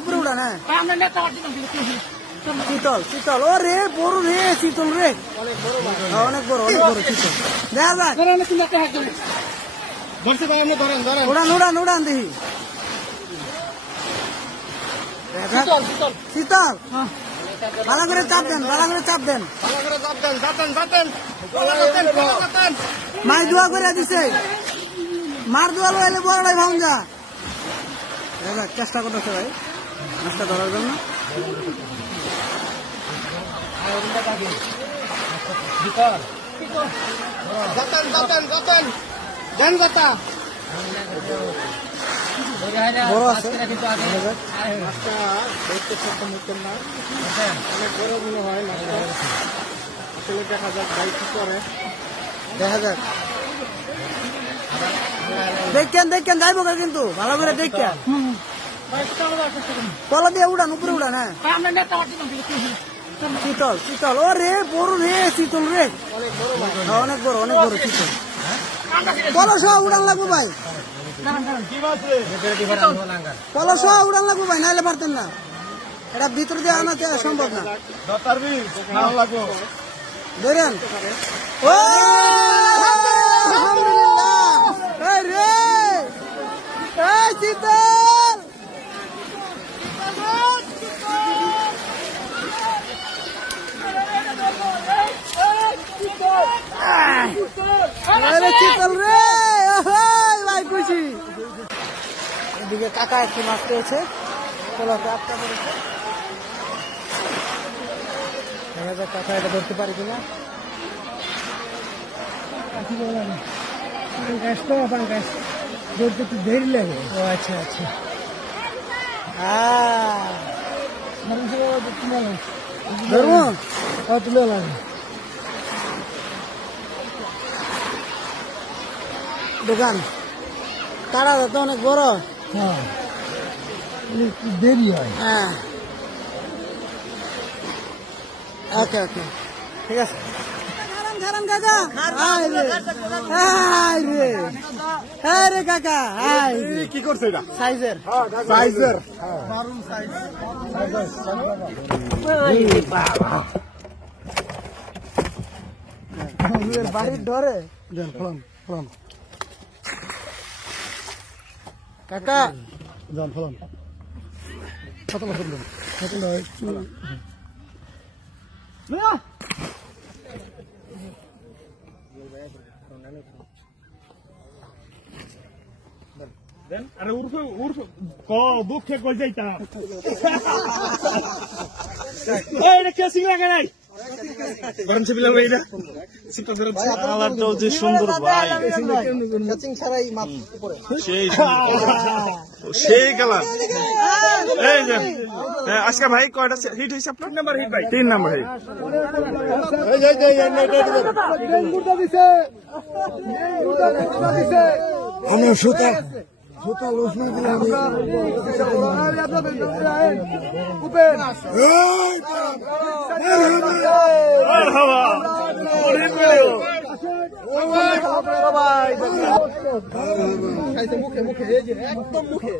উপরে উড়ান। শীতল শীতল ও রে বড় রে শীতল রে অনেক বড় শীতল দেখা যায়। উড়ান উড়ান উড়ান দেখি শীতল ভালো করে চাপ দেন ভালো করে চাপ দেন মাই দোয়া করে দিছে মার দোয়া লইলে বড়টাই ভাঙ যা। চেষ্টা করতেছে ভাই মাছটা ধরার জন্য। বড় আছে মাছটা দেখতে মুখের না অনেক বড় মনে হয় মাছটা। আসলে দেখা যাক ভাই কি করে দেখা যাক। দেখেন দেখেন যাইব কিন্তু ভালো করে দেখেন কলা দিয়ে উড়ান উপরে উড়ান। হ্যাঁ শীতল শীতল ও রে বড় রে শীতল রে অনেক বড় শীতল। কলস উড়ান লাগবো ভাই কলস উড়ান লাগবো ভাই নাইলে পারতেন না। এটা ভিতর দিয়ে আনা সম্ভব না। ধরেন ও শীতল শীতল রে ভাই খুশি। এদিকে কাকা একটু মাছ পেয়েছে পোলাতে আটকা পড়েছে। দেখা যাক কাকা এটা ধরতে পারি কিনা। ধরতে একটু দেরি লাগে। ও আচ্ছা আচ্ছা ধরবো তুলে লাগে দোকান তারা তো অনেক বড়। হ্যাঁ দেরি হয়। হ্যাঁ ওকে ওকে ঠিক আছে। কি করছে এটা সাইজের সাইজের বাড়ির ডরে কাকা যান ফলান আরে উর্ফে উর্ফে বুকে কই যাইতা এটা কেসিং লাগে নাই গরম ছিলা ভাইরা সিটা ধরে আলার তো যে সুন্দর ভাই কেসিং ছাড়াই মাছ উপরে সেই কালার। এই যে আজকে ভাই কয়টা হিট হইছে আপনার? নাম্বার হিট ভাই 3 নাম্বার হিট। আমি সুতা সুতা লসুন দিলাম মুখে মুখে একদম মুখে